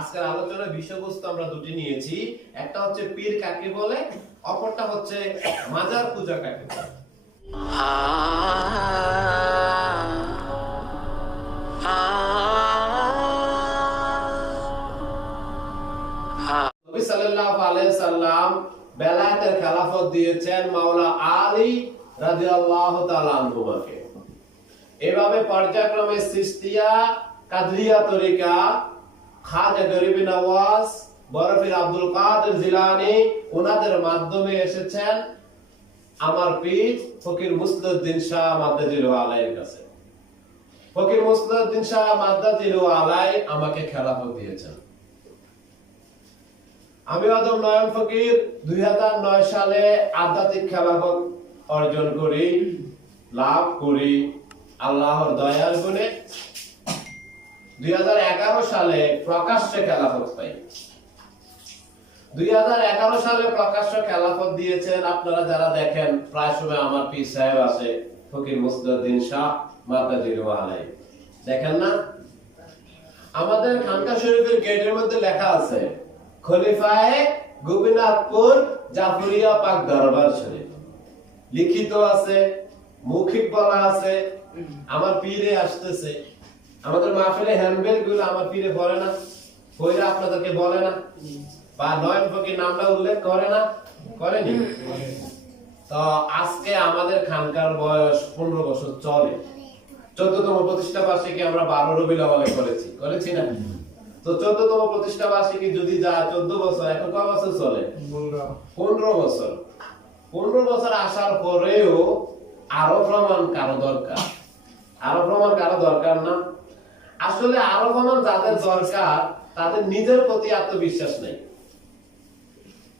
আজকের আলোচনার বিষয়বস্তু আমরা দুটি নিয়েছি। একটা হচ্ছে পীর কাকে বলে, অপরটা হচ্ছে মাজার পূজা কাকে বলে। এভাবে পর্যায়ক্রমে সিস্তিয়া কাদরিয়া তরিকা খাজা গরিবী নওয়াজ বরফির আব্দুল কাদের জিলানি ওনাদের মাধ্যমে এসেছেন আমার পীর ফকির মুসলিউদ্দিন শাহ মাদ্দাজিল আলাইয়ের কাছে। ফকির মুসলিউদ্দিন শাহ মাদ্দাজিল আলাই আমাকে খেলাফত দিয়েছেন। আমি আদম নয়ন ফকির দুই হাজার নয় সালে আধ্যাত্মিক খেলাফত অর্জন করি, লাভ করি, আল্লাহর দয়ার গুণে দুই সালে প্রকাশ্যে খেলাফত পাই। দুই সালে প্রকাশ্য খেলাফত দিয়েছেন। আপনারা যারা দেখেন, প্রায় সময় আমার পীর সাহেব আছে, ফকির শাহ মাতাজির দেখেন না? আমাদের খানকা শরীফের গেটের মধ্যে লেখা আছে, খলিফায়ে গোপীনাথপুর জাফরিয়া পাক দরবার শরীফ। লিখিত আছে, মৌখিক বলা আছে, আমার পীরে আসতেছে। আমাদের মাহফিলে হ্যান্ডবেলগুলো আমার পীরে পড়ে না কইরা আপনাদেরকে বলে না। বা নয়ন ফকির নামটা উল্লেখ করে না? করেনি তো আজকে আমাদের খানকার বয়স পনেরো বছর চলে। চোদ্দতম প্রতিষ্ঠা বার্ষিকী আমরা বারো রবি লওয়ালে করেছি। করেছি না? তো চোদ্দতম প্রতিষ্ঠা বার্ষিকী যদি যায় চোদ্দ বছর এখন কয় বছর চলে? পনেরো বছর। পনেরো বছর আসার পরেও আরও প্রমাণ কারও দরকার। আরও প্রমাণ কারও দরকার না? আসলে আরও প্রমাণ যাদের দরকার তাদের নিজের প্রতি আত্মবিশ্বাস নেই।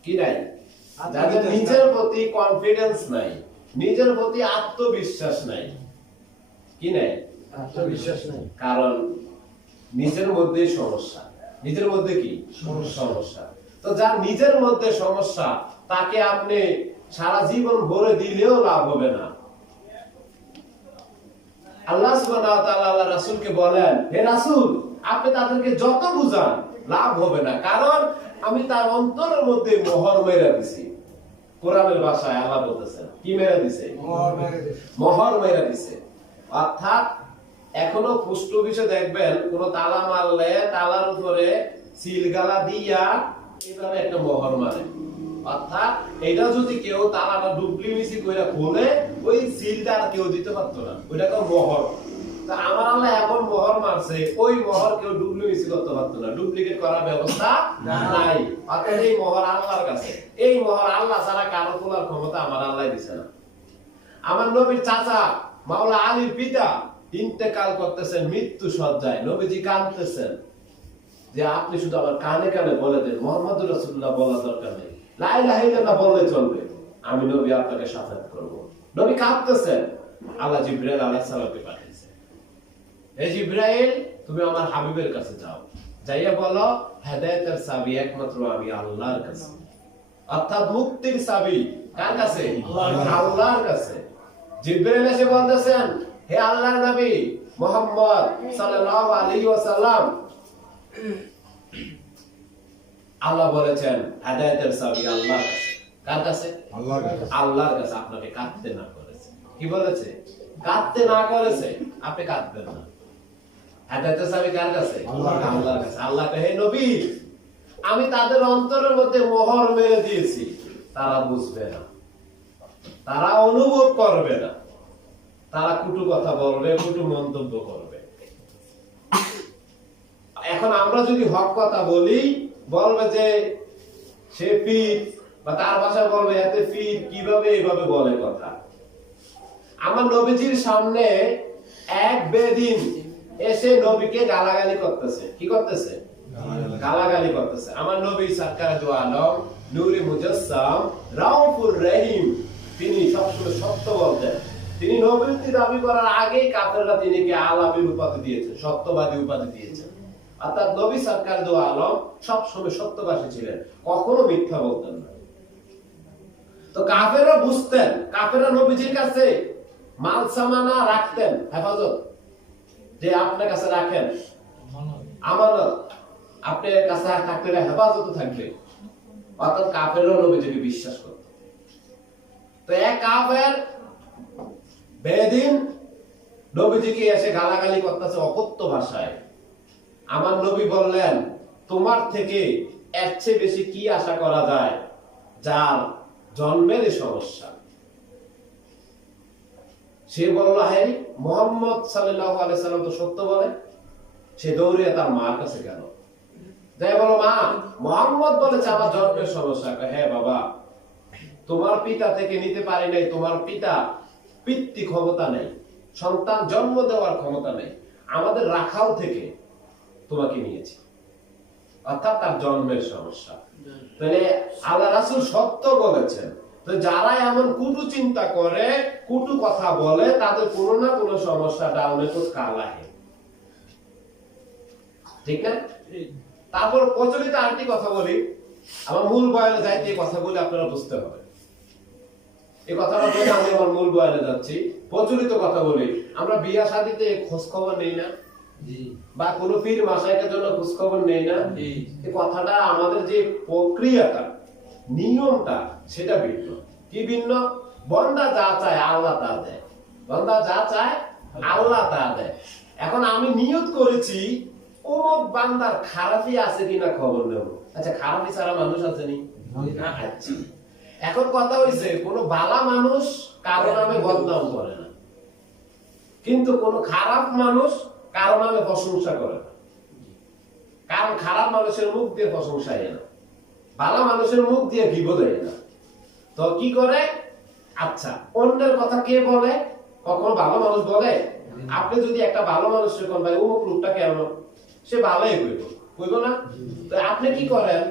কি নাই? যাদের নিজের প্রতি কনফিডেন্স নাই নিজের প্রতি আত্মবিশ্বাস নাই। কি নাই? আত্মবিশ্বাস নেই। কারণ নিজের মধ্যে সমস্যা। নিজের মধ্যে কি? সমস্যা। সমস্যা। তো যার নিজের মধ্যে সমস্যা তাকে আপনি সারা জীবন ভরে দিলেও লাভ হবে না। আল্লাহ আল্লাহ রাসূলকে বলেন হে রাসূল আপনি তাদেরকে যত বুঝান লাভ হবে না। কারণ আমি তার অন্তরের মধ্যে মোহর মেরে দিছি। কোরআনের ভাষায় আল্লাহ বলতেছেন কি মেরে দিছে? মোহর মেরে দিছে। অর্থাৎ এখনও পোস্ট অফিসে দেখবেন কোন তালা মারলে তালার উপরে সিলগালা দিয়া এভাবে একটা মোহর মারে। অর্থাৎ এটা যদি কেউ তালাটা ডুবলি মিশি করে খোলে ওই সিলটা আর কেউ দিতে পারতো না। মোহর। তা আমার আল্লাহ এমন মোহর মারছে ওই মোহর কেউ করতে পারতো না। ডুপ্লিকেট করার ব্যবস্থা নাই। অর্থাৎ এই মোহর আল্লাহর কাছে। এই মোহর আল্লাহ ছাড়া কারও তোলার ক্ষমতা আমার আল্লাহ দিছে না। আমার নবীর চাচা মাওলা আলীর পিতা ইন্তেকাল করতেছেন মৃত্যু সজ্জায় নবীজি কাঁদতেছেন যে আপনি শুধু আমার কানে কানে বলে দেন মোহাম্মদ রাসূলুল্লাহ বলা দরকার নেই। লা ইলাহা ইল্লাল্লাহ বললে চলবে। আমি নবী আপনাকে সাফাত করব। নবী কাঁদতেছেন আল্লাহ জিব্রাইল আলাইহিস সালামকে পাঠিয়েছেন হে জিব্রাইল, তুমি আমার হাবিবের কাছে যাও। যাইয়া বলো, হেদায়েতের চাবি একমাত্র আমি আল্লাহর কাছে। অর্থাৎ মুক্তির কার কাছে? আল্লাহর কাছে। জিব্রাইল এসে বলতেছেন, হে আল্লাহর নবী মোহাম্মদ সাল্লাল্লাহু আলাইহি ওয়াসাল্লাম, আল্লাহ বলেছেন, হেদায়েতের চাবি আল্লাহর কাছে। কার কাছে আল্লাহর কাছে। আল্লাহর কাছে আপনাকে কাঁদতে না করেছে। কি বলেছে? কাঁদতে না করেছে আপনি কাঁদবেন না। চাবি কার কাছে? আল্লাহর কাছে। আল্লাহর কাছে। আল্লাহ হে নবী আমি তাদের অন্তরের মধ্যে মোহর মেরে দিয়েছি। তারা বুঝবে না। তারা অনুভব করবে না। তারা কুটু কথা বলবে কুটু মন্তব্য করবে। এখন আমরা যদি হক কথা বলি বলবে যে সে পীর বা তার ভাষায় বলবে এতে পীর কীভাবে এইভাবে বলে কথা? আমার নবীজির সামনে এক বেদিন এসে নবীকে গালাগালি করতেছে। কি করতেছে? গালাগালি। করতেছে। আমার নবী সরকার আলম নূরে মুজাসসাম রাউফুর রহিম তিনি সবসময় সত্য বলতেন। তিনি নবীতি দাবি করার আগেই কাফেররা তিনিকে আলামীর উপাধি দিয়েছেন সত্যবাদী উপাধি দিয়েছেন। অর্থাৎ নবী সরকার আলম সবসময় সত্যবাসী ছিলেন কখনো মিথ্যা বলতেন না। তো কাফেররা বুঝতেন কাফেররা নবীজির কাছে মাল সামানা রাখতেন, হেফাজত, যে আপনার কাছে রাখেন। আমানত, আপনার কাছে থাকলে হেফাজত থাকবে অর্থাৎ কাফেরও নবীজিকে বিশ্বাস করত। তো এক কাফের বেদিন নবীজিকে এসে গালাগালি করতেছে অকথ্য ভাষায়। আমার নবী বললেন, তোমার থেকে এর চেয়ে বেশি কি আশা করা যায়? যার জন্মের সমস্যা। সে বলল হ্যাঁ মোহাম্মদ সাল্লাহ তো সত্য বলে। সে দৌড়ে তার মার কাছে গেল। যাই বলো মা, মোহাম্মদ বলেছে আমার জন্মের সমস্যা। হ্যাঁ বাবা, তোমার পিতা থেকে নিতে পারি নাই। তোমার পিতা পিতৃ ক্ষমতা নেই। সন্তান জন্ম দেওয়ার ক্ষমতা নেই। আমাদের রাখাল থেকে তোমাকে নিয়েছি। অর্থাৎ তার জন্মের সমস্যা। তাহলে আল্লাহ রাসূল সত্য বলেছেন। তো যারা এমন কুটু চিন্তা করে কুটু কথা বলে তাদের কোনো না কোনো সমস্যা ডাউনে তো কালা হে ঠিক না? তারপর প্রচলিত আরেকটি কথা বলি। আমার মূল বয়ানে যাইতে এই কথা বলে আপনারা বুঝতে হবে। এই কথাটা বলে আমি আমার মূল বয়ানে যাচ্ছি। প্রচলিত কথা বলি। আমরা বিয়া শাদিতে খোঁজ খবর নেই না। বা কোনো পীর মাসাইকের জন্য খোঁজ খবর নেই না। এই কথাটা আমাদের যে প্রক্রিয়াটা নিয়মটা সেটা ভিন্ন। কি ভিন্ন? বন্দা যা চায় আল্লাহ তা দেয়। বন্দা যা চায় আল্লাহ তা দেয়। এখন আমি নিয়ত করেছি অমুক বান্দার খারাপই আছে কিনা খবর নেব। আচ্ছা খারাপই ছাড়া মানুষ আছে নি আচ্ছা। এখন কথা হইছে কোন বালা মানুষ কারও নামে বদনাম করে না। কিন্তু কোন খারাপ মানুষ কারও নামে প্রশংসা করে। না কারণ খারাপ মানুষের মুখ দিয়ে প্রশংসা না। ভালো মানুষের মুখ দিয়ে না। তো কি করে? আচ্ছা অন্যের কথা কে বলে? কখনো ভালো মানুষ বলে? আপনি যদি একটা ভালো মানুষের কোন ভাই, অমুক লোকটা কেমন? সে ভালোই কইব কইব না? তো আপনি কি করেন?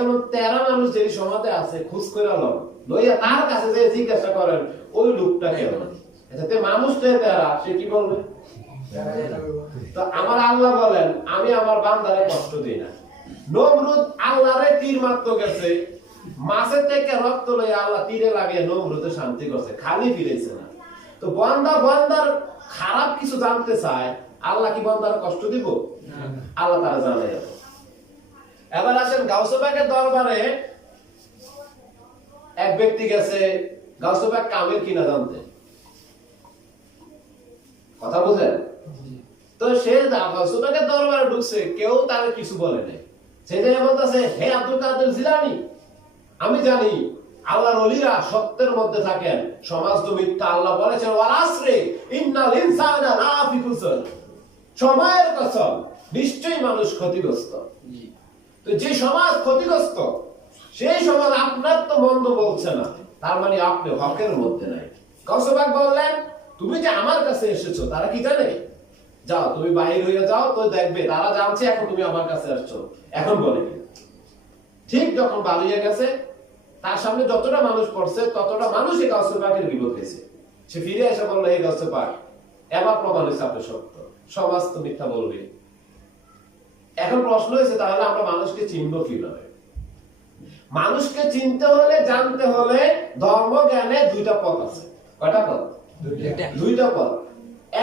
এমন তেরা মানুষ যে সমাজে আছে, খুঁজ করে লইয়া তার কাছে যে জিজ্ঞাসা করেন, ওই লোকটা কেমন? আচ্ছা তে মানুষটা তেরা, সে কি বলবে? তো আমার আল্লাহ বলেন আমি আমার বান্দারে কষ্ট দিই না। নমরুদ আল্লাহরে তীর মারতে গেছে মাছের থেকে রক্ত লই আল্লাহ তীরে লাগিয়ে নমরুদে শান্তি করছে খালি ফিরেছে না। তো বান্দা বান্দার খারাপ কিছু জানতে চায় আল্লাহ কি বান্দার কষ্ট দিব? আল্লাহ তারা জানে। এবার আসেন গাউসবাগের দরবারে এক ব্যক্তি গেছে গাউসবাগ কামের কিনা জানতে। কথা বুঝেন তো সে গাউসবাগের দরবারে ঢুকছে কেউ তার কিছু বলে নাই। সে জায়গায় বলতেছে হে আব্দুল কাদের জিলানি আমি জানি আল্লাহর অলিরা সত্যের মধ্যে থাকেন সমাজ তো মিথ্যা আল্লাহ বলেছেন ওয়াল আসরে ইন্নাল ইনসানা লাফি খুসর সময়ের কসম নিশ্চয়ই মানুষ ক্ষতিগ্রস্ত। তো যে সমাজ ক্ষতিগ্রস্ত সেই সমাজ আপনার তো মন্দ বলছে না তার মানে আপনি হকের মধ্যে নাই। কসবাক বললেন তুমি যে আমার কাছে এসেছ তারা কি জানে? যাও তুমি বাহির হয়ে যাও তো দেখবে তারা জানছে এখন তুমি আমার কাছে আসছো। এখন বলে ঠিক যখন বালিয়ে গেছে তার সামনে যতটা মানুষ পড়ছে ততটা মানুষ এই গাছের পাখির বিপদ হয়েছে। সে ফিরে এসে বলল এই গাছের পাখ এবার প্রমাণ হয়েছে আপনি সত্য। সমাজ তো মিথ্যা বলবে। এখন প্রশ্ন হয়েছে তাহলে আমরা মানুষকে চিনব কীভাবে? মানুষকে চিনতে হলে জানতে হলে ধর্ম জ্ঞানে দুইটা পথ আছে। কয়টা পথ? দুইটা পথ।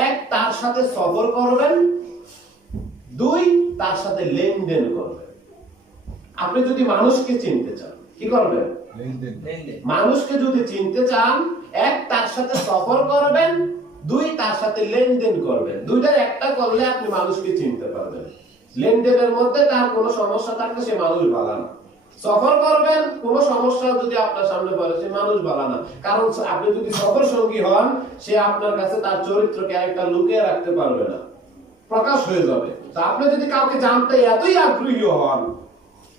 এক তার সাথে সফর করবেন দুই তার সাথে লেনদেন করবেন। আপনি যদি মানুষকে চিনতে চান কি করবেন? মানুষকে যদি চিনতে চান এক তার সাথে সফর করবেন দুই তার সাথে লেনদেন করবেন। দুইটার একটা করলে আপনি মানুষকে চিনতে পারবেন। লেনদেনের মধ্যে তার কোনো সমস্যা থাকলে সে মানুষ ভালো না। সফর করবেন, কোনো সমস্যা যদি আপনার সামনে পড়ে, সে মানুষ ভালো না। কারণ আপনি যদি সফর সঙ্গী হন, সে আপনার কাছে তার চরিত্র ক্যারেক্টার লুকিয়ে রাখতে পারবে না। প্রকাশ হয়ে যাবে। তো আপনি যদি কাউকে জানতে এতই আগ্রহী হন,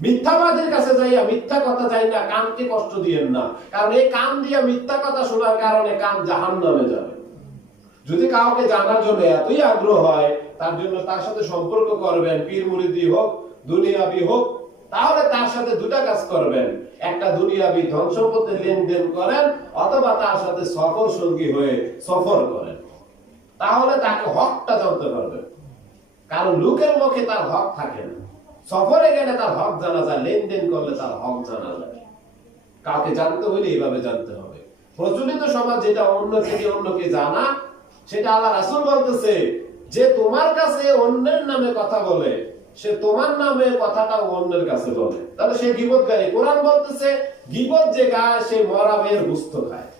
মিথ্যাবাদীর কাছে যাইয়া মিথ্যা কথা যাই না, কানকে কষ্ট দিয়েন না। কারণ এই কান দিয়ে মিথ্যা কথা শোনার কারণে কান জাহান নামে যাবে। যদি কাউকে জানার জন্য এতই আগ্রহ হয়, তার জন্য তার সাথে সম্পর্ক করবেন পীর মুরিদি হোক, দুনিয়াবি হোক তাহলে তার সাথে দুটা কাজ করবেন। একটা দুনিয়াবি ধন সম্পত্তির লেনদেন করেন, অথবা তার সাথে সফর সঙ্গী হয়ে সফর করেন। তাহলে তাকে হকটা জানতে পারবেন। কারণ লোকের মুখে তার হক থাকে না। সফরে গেলে তার হক জানা যায়, লেনদেন করলে তার হক জানা যায়। কাউকে জানতে হইলে এইভাবে জানতে হবে। প্রচলিত সমাজ যেটা অন্য থেকে অন্যকে জানা, সেটা আল্লাহ রাসূল বলতেছে, যে তোমার কাছে অন্যের নামে কথা বলে সে তোমার নামে কথাটা অন্যের কাছে বলে। তাহলে সে গিবতকারী কোরআন বলতেছে গিবত যে গায়, সে মরা মেয়ের গুস্ত খায়।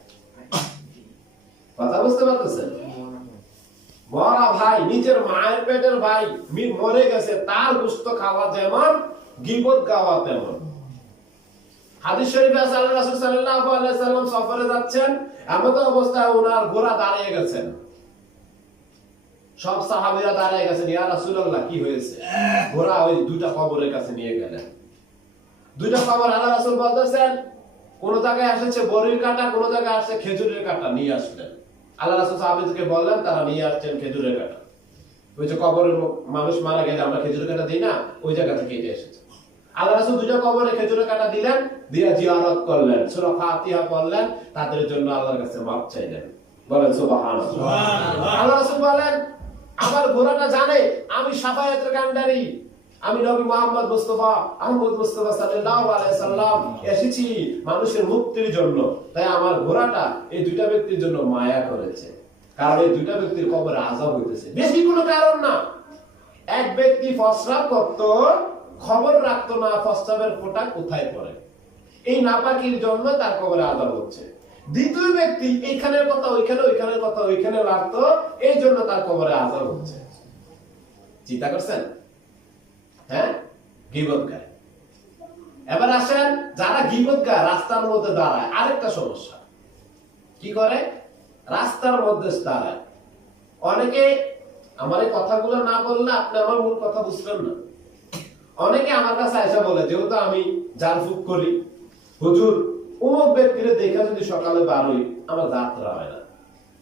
কথা বুঝতে পারতেছেন? মরা ভাই, নিজের মায়ের পেটের ভাই, মরে গেছে, তার গুস্ত খাওয়া যেমন গিবত গাওয়া তেমন। হাদিস শরীফে আছে আল্লাহ রাসূল সফরে যাচ্ছেন এমন অবস্থায় ওনার ঘোড়া দাঁড়িয়ে গেছেন। সব সাহাবীরা দাঁড়িয়ে গেছেন ইয়া রাসূলুল্লাহ কি হয়েছে? ঘোড়া ওই দুইটা কবরের কাছে নিয়ে গেলেন। দুইটা কবর আল্লাহ রাসূল বলতেছেন কোন জায়গায় এসেছে বড়ির কাটা কোন জায়গায় আসছে খেজুরের কাটা নিয়ে আসলেন আল্লাহ রাসূল বললেন তারা নিয়ে আসছেন খেজুরের কাটা। ওই যে কবরের মানুষ মারা গেলে আমরা খেজুরের কাটা দিই না ওই জায়গা থেকে এটা এসেছে আল্লাহ রাসূল দুইটা কবরে খেজুরের কাটা দিলেন দিয়ে জিয়ারত করলেন। সূরা ফাতিহা পড়লেন তাদের জন্য আল্লাহর কাছে মাপ চাইলেন। বলেন সুবহানাল্লাহ। আল্লাহ রাসূল বলেন আমার ঘোড়াটা জানে, আমি সাফায়াতের কান্ডারি আমি নবী মোহাম্মদ মুস্তাফা, আহমদ মুস্তাফা সাল্লাল্লাহু আলাইহি সাল্লাম এসেছি মানুষের মুক্তির জন্য। তাই আমার ঘোড়াটা এই দুইটা ব্যক্তির জন্য মায়া করেছে। কারণ এই দুইটা ব্যক্তির কবরে আযাব হইতেছে। বেশি কোনো কারণ না। এক ব্যক্তি ফসরাব করত, খবর রাখতো না ফসরাবের ফোঁটা কোথায় পড়ে। এই নাপাকির জন্য তার কবরে আযাব হচ্ছে। দ্বিতীয় ব্যক্তি, এইখানের কথা, ওইখানে, ওইখানের কথা, ওইখানে রাখতো এই জন্য তার কবরে আযাব হচ্ছে। চিন্তা করছেন? হ্যাঁ? গায় এবার আসেন, যারা গায় রাস্তার মধ্যে দাঁড়ায়, আরেকটা সমস্যা। কি করে? রাস্তার মধ্যে দাঁড়ায়। অনেকে, আমার এই কথাগুলো না বললে আপনি আমার মূল কথা বুঝবেন না। অনেকে আমার কাছে এসে বলে, যেহেতু আমি জাল ফুক করি, হুজুর অমুক ব্যক্তিরে দেখে যদি সকালে বারোই আমার যাত্রা হয় না।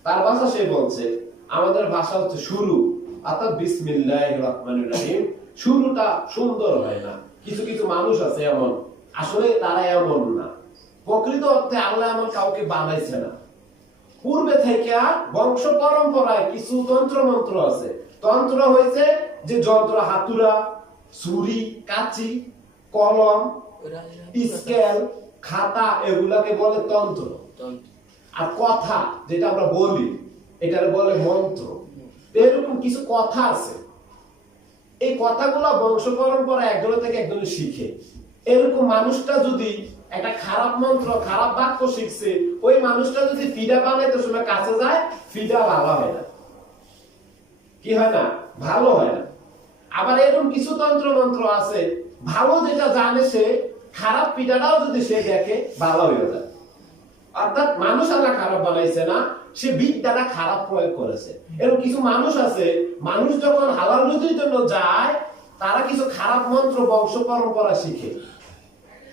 তার ভাষা সে বলছে আমাদের ভাষা হচ্ছে শুরু। অর্থাৎ বিসমিল্লাহ রহমান রহিম। শুরুটা সুন্দর হয় না। কিছু কিছু মানুষ আছে এমন। আসলে তারা এমন না। প্রকৃত অর্থে আল্লাহ এমন কাউকে বানাইছে না। পূর্বে থেকে বংশ পরম্পরায় কিছু তন্ত্র মন্ত্র আছে। তন্ত্র হয়েছে যে যন্ত্র হাতুরা ছুরি কাঁচি কলম স্কেল খাতা এগুলাকে বলে তন্ত্র। আর কথা যেটা আমরা বলি এটার বলে মন্ত্র। এরকম কিছু কথা আছে। এই কথাগুলো বংশ পরম্পরা একজন থেকে একজন শিখে। এরকম মানুষটা যদি একটা খারাপ মন্ত্র খারাপ বাক্য শিখছে ওই মানুষটা যদি ফিডা বানাইতে সময় কাছে যায় ফিডা ভালো হয় না। কি হয় না? ভালো হয় না। আবার এরকম কিছু তন্ত্র মন্ত্র আছে। ভালো যেটা জানে সে খারাপ পিঠাটাও যদি সে দেখে, ভালো হয়ে যায়। অর্থাৎ মানুষ আল্লাহ খারাপ বানাইছে না, সে বিদ্যাটা খারাপ প্রয়োগ করেছে। এরকম কিছু মানুষ আছে, মানুষ যখন হালাল রুজির জন্য যায়, তারা কিছু খারাপ মন্ত্র, বংশ, পরম্পরা শিখে।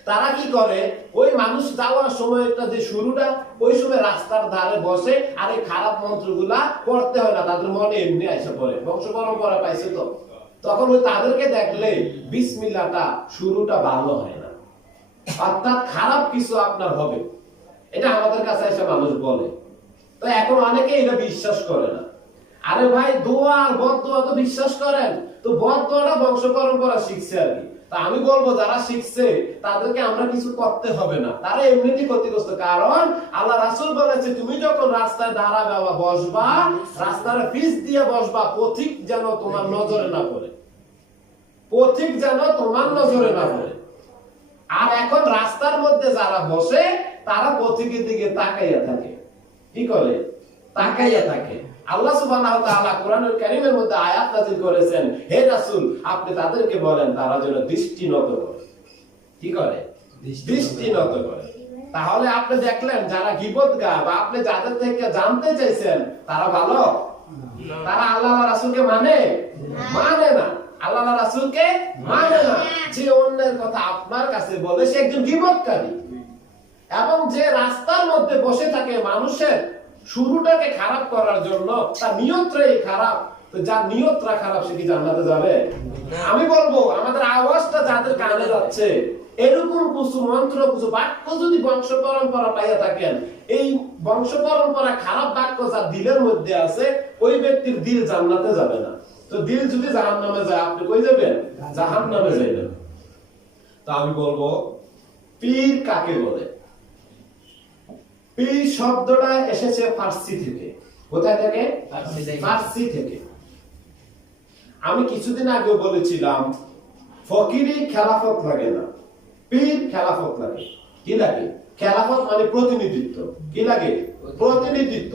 তারা কি করে? ওই মানুষ যাওয়ার সময় একটা যে শুরুটা, ওই সময় রাস্তার ধারে বসে আর এই খারাপ মন্ত্রগুলা পড়তে হয় না, তাদের মনে এমনি এসে পড়ে। বংশ, পরম্পরা পাইছে তো। তখন ওই তাদেরকে দেখলে বিসমিল্লাটা শুরুটা ভালো হয় না। অর্থাৎ খারাপ কিছু আপনার হবে। এটা আমাদের কাছে এসে মানুষ বলে। তো এখন অনেকে এটা বিশ্বাস করে না। আরে ভাই, দোয়া আর বদ দোয়া তো বিশ্বাস করেন। তো বদ দোয়াটা বংশ পরম্পরা শিখছে আর কি। তা আমি বলব, যারা শিখছে, তাদেরকে আমরা কিছু করতে হবে না। তারা এমনিতেই ক্ষতিগ্রস্ত। কারণ আল্লাহ রাসূল বলেছে, তুমি যখন রাস্তায় দাঁড়াবে বা বসবা, রাস্তার পিচ দিয়ে বসবা, পথিক যেন তোমার নজরে না পড়ে। পথিক যেন তোমার নজরে না পড়ে। আর এখন রাস্তার মধ্যে যারা বসে তারা পথিকের দিকে তাকাইয়া থাকে। কি করে? তাকাইয়া থাকে। আল্লাহ সুবহানাহু ওয়া তাআলা কোরআনুল কারীমের মধ্যে আয়াত নাযিল করেছেন হে রাসূল আপনি তাদেরকে বলেন তারা যেন দৃষ্টি নত করে। কি করে? দৃষ্টি নত করে। তাহলে আপনি দেখলেন যারা গীবত গা বা আপনি যাদের থেকে জানতে চাইছেন তারা ভালো? তারা আল্লাহ রাসূলকে মানে? মানে না। আল্লাহ রাসূলকে মানে না। যে অন্যের কথা আপনার কাছে বলে সে একজন গীবতকারী এবং যে রাস্তার মধ্যে বসে থাকে মানুষের শুরুটাকে খারাপ করার জন্য তার খারাপ। তো যার খারাপ সে কি জান্নাতে যাবে? আমি বলব আমাদের আওয়াজটা যাদের কানে যাচ্ছে এরকম কিছু মন্ত্র কিছু বাক্য যদি বংশ পরম্পরা পাইয়া থাকেন এই বংশ পরম্পরা খারাপ বাক্য যার দিলের মধ্যে আছে ওই ব্যক্তির দিল জান্নাতে যাবে না। তো দিল যদি জাহান নামে যায় আপনি কই যাবেন? জাহান নামে যাইবেন। তা আমি বলব পীর কাকে বলে? পীর শব্দটা এসেছে ফার্সি থেকে। কোথায় থেকে? ফার্সি থেকে। আমি কিছুদিন আগে বলেছিলাম ফকিরি খেলাফত লাগে না। পীর খেলাফত লাগে। কি লাগে? খেলাফত মানে প্রতিনিধিত্ব। কি লাগে? প্রতিনিধিত্ব।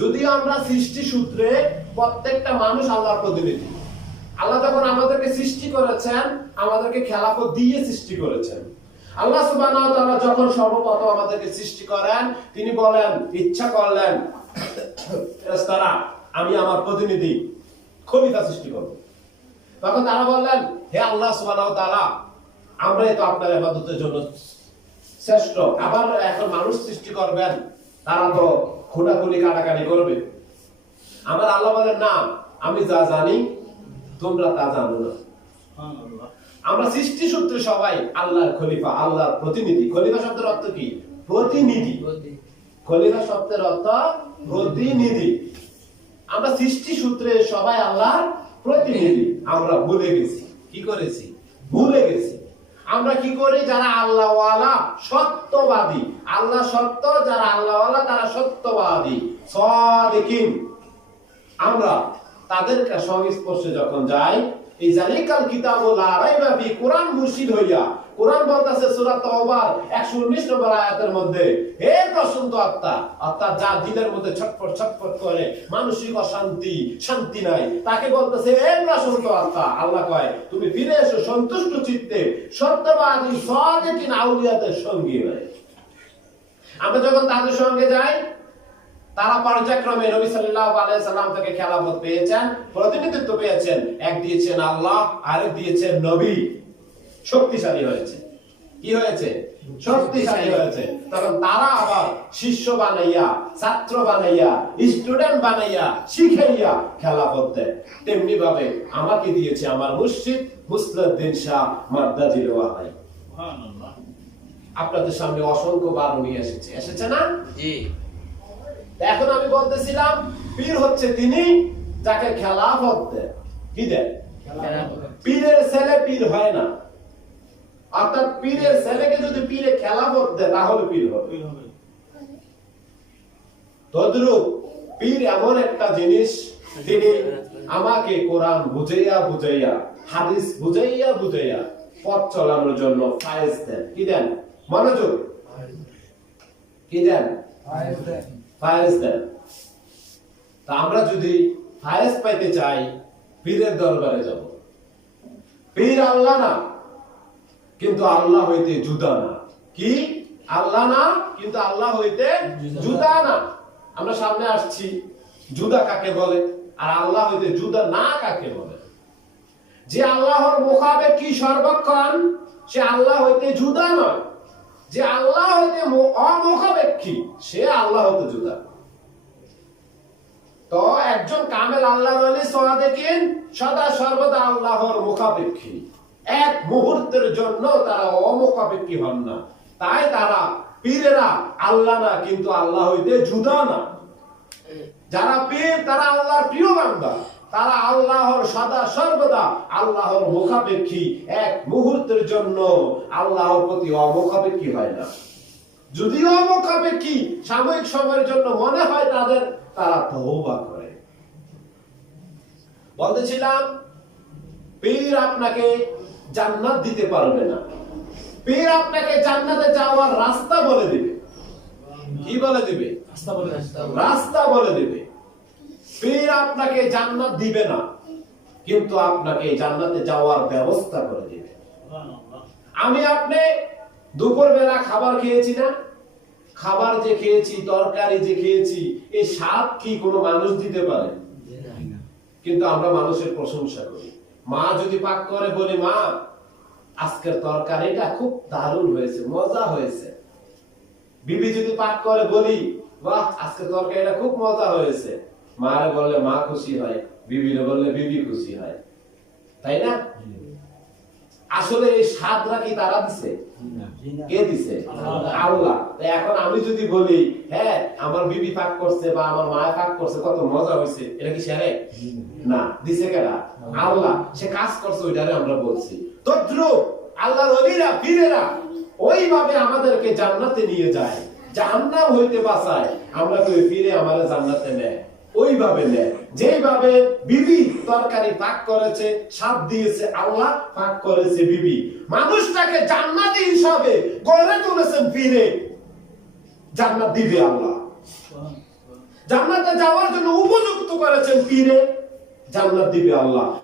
যদি আমরা সৃষ্টি সূত্রে প্রত্যেকটা মানুষ আল্লাহর প্রতিনিধি, আল্লাহ যখন আমাদেরকে সৃষ্টি করেছেন, আমাদেরকে খেলাফত দিয়ে সৃষ্টি করেছেন। আল্লাহ ওয়া যখন সর্বপ্রথম আমাদেরকে সৃষ্টি করেন, তিনি বলেন, ইচ্ছা করলেন তারা আমি আমার প্রতিনিধি, খলিফা সৃষ্টি করব। তখন তারা বললেন, হে আল্লাহ ওয়া তাআলা, আমরাই তো আপনার ইবাদতের জন্য শ্রেষ্ঠ, আবার এখন মানুষ সৃষ্টি করবেন, তারা তো খুনাখুনি কাটাকাটি করবে। আমার আল্লাহ বলেন না আমি যা জানি তোমরা তা জানো না। আমরা সৃষ্টি সূত্রে সবাই আল্লাহর খলিফা আল্লাহর প্রতিনিধি। খলিফা শব্দের অর্থ কি? প্রতিনিধি। খলিফা শব্দের অর্থ প্রতিনিধি। আমরা সৃষ্টি সূত্রে সবাই আল্লাহর প্রতিনিধি। আমরা ভুলে গেছি। কি করেছি? ভুলে গেছি। আমরা কি করি? যারা আল্লাহওয়ালা, সত্যবাদী। আল্লাহ সত্য, যারা আল্লাহওয়ালা, তারা সত্যবাদী। সদিকিন। আমরা তাদের সংস্পর্শে যখন যাই, এই জালিকাল কিতাব লা রাইবা ফি কোরআন মুর্শিদ হইয়া কোরআন বলতাছে সূরা তাওবার 119 নম্বর আয়াতের মধ্যে, হে প্রশান্ত আত্মা অর্থাৎ যা দিলের মধ্যে ছটফট ছটফট করে, মানসিক অশান্তি, শান্তি নাই। তাকে বলতেছে, হে প্রশান্ত আত্মা, আল্লাহ কয়, তুমি ফিরে এসো সন্তুষ্ট চিত্তে, সত্যবাদী, সাদিকিন, আউলিয়াদের সঙ্গী হয়ে। আমরা যখন তাদের সঙ্গে যাই, তারা পর্যায়ক্রমে নবী সাল্লাল্লাহু আলাইহি সাল্লাম থেকে খেলাফত পেয়েছেন, প্রতিনিধিত্ব পেয়েছেন। এক দিয়েছেন আল্লাহ, আরেক দিয়েছেন নবী। শক্তিশালী হয়েছে। কি হয়েছে? শক্তিশালী হয়েছে। তখন তারা আবার শিষ্য বানাইয়া ছাত্র বানাইয়া স্টুডেন্ট বানাইয়া শিখাইয়া খেলাফত দেয় তেমনি ভাবে আমাকে দিয়েছে আমার মুর্শিদ মুসলিউদ্দিন শাহ মাদ্দাজির ওয়াহাই আপনাদের সামনে অসংখ্য বার নিয়ে এসেছে। এসেছে না? জি। এখন আমি বলতেছিলাম পীর হচ্ছে তিনি যাকে খেলাফত দেয় কি দেয় পীরের ছেলে পীর হয় না। অর্থাৎ পীরের ছেলেকে যদি পীরে খেলাফত দেয় তাহলে পীর হবে। তদ্রূপ পীর এমন একটা জিনিস তিনি আমাকে কোরআন বুঝাইয়া বুঝাইয়া হাদিস বুঝাইয়া বুঝাইয়া পথ চলানোর জন্য ফায়েজ দেন। কি দেন? মনোযোগ। কি দেন। ফায়েজ দেন। তা আমরা যদি ফায়েজ পাইতে চাই পীরের দরবারে যাব। পীর আল্লাহ না। কিন্তু আল্লাহ হইতে জুদা না। কি? আল্লাহ না কিন্তু আল্লাহ হইতে জুদা না। আমরা সামনে আসছি জুদা কাকে বলে? আর আল্লাহ হইতে জুদা না কাকে বলে? যে আল্লাহর মোকাবে কি সর্বক্ষণ সে আল্লাহ হইতে জুদা নয়। যে আল্লাহ হইতে অমুখাপেক্ষী সে আল্লাহ হতে জুদা তো একজন কামেল সাদেকিন সদা সর্বদা আল্লাহর মুখাপেক্ষী। এক মুহূর্তের জন্য তারা অমুখাপেক্ষী হন না। তাই তারা পীরেরা আল্লাহ না, কিন্তু আল্লাহ হইতে জুদা না। যারা পীর, তারা আল্লাহর প্রিয় বান্দা। তারা আল্লাহর সদা সর্বদা আল্লাহর মুখাপেক্ষী। এক মুহূর্তের জন্য আল্লাহর প্রতি অমুখাপেক্ষী হয় না। যদিও অমুখাপেক্ষী, সাময়িক সময়ের জন্য মনে হয় তাদের, তারা তওবা করে। বলতেছিলাম, পীর আপনাকে জান্নাত দিতে পারবে না। পীর আপনাকে জান্নাতে যাওয়ার রাস্তা বলে দিবে। কি বলে দিবে? রাস্তা বলে দিবে পীর আপনাকে জান্নাত দিবে না কিন্তু আপনাকে জান্নাতে যাওয়ার ব্যবস্থা করে দিবে। আমি আপনি দুপুর বেলা খাবার খেয়েছি না? খাবার যে খেয়েছি তরকারি যে খেয়েছি এই স্বাদ কি কোনো মানুষ দিতে পারে? কিন্তু আমরা মানুষের প্রশংসা করি। মা যদি পাক করে বলি, মা, আজকের তরকারিটা খুব দারুণ হয়েছে, মজা হয়েছে। বিবি যদি পাক করে বলি, বাহ, আজকের তরকারিটা খুব মজা হয়েছে। মারে বললে, মা খুশি হয়। বিবিরে বললে, বিবি খুশি হয়। তাই না? আসলে এই স্বাদটা কি তারা দিছে? কে দিছে? আল্লাহ। তো এখন আমি যদি বলি হ্যাঁ আমার বিবি পাক করছে বা আমার মা পাক করছে কত মজা হয়েছে এটা কি সেরে? না দিছে কেনা আল্লাহ। সে কাজ করছে ওইটারে আমরা বলছি। তদ্রুপ আল্লাহর অলিরা পীরেরা ওইভাবে আমাদেরকে জান্নাতে নিয়ে যায়। জাহান্নাম হইতে বাঁচায়। আমরা কই ফিরে আমারে জান্নাতে নেয় ওইভাবে নেয় যেভাবে বিবি তরকারি পাক করেছে সাপ দিয়েছে আল্লাহ, পাক করেছে বিবি। মানুষটাকে জান্নাতি হিসাবে গড়ে তুলেছেন ফিরে। জান্নাত দিবে আল্লাহ। জান্নাতে যাওয়ার জন্য উপযুক্ত করেছেন ফিরে। জান্নাত দিবে আল্লাহ।